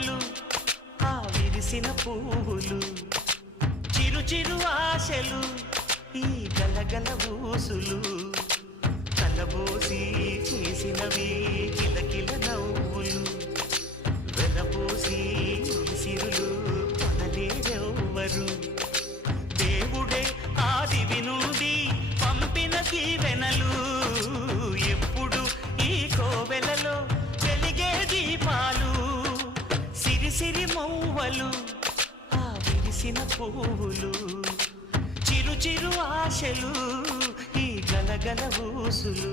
మొగ్గలు ఆ విరిసిన పువ్వులు చిరు చిరు ఆశలు ఈ గలగల ఊసులు కలబోసి చేసినవి కిలకిల నవ్వులు వెలబోసి సిరులు కొనలేరెవ్వరు దేవుడే ఆదివి నుండి పంపిన దీవెనలు ఎప్పుడు ఈ కోవెలలో వెలిగే దీపాలు సిరి సిరి మౌవలు ఆ విరిసిన పువ్వులు చిరు చిరు ఆశలు ఈ గలగల ఊసులు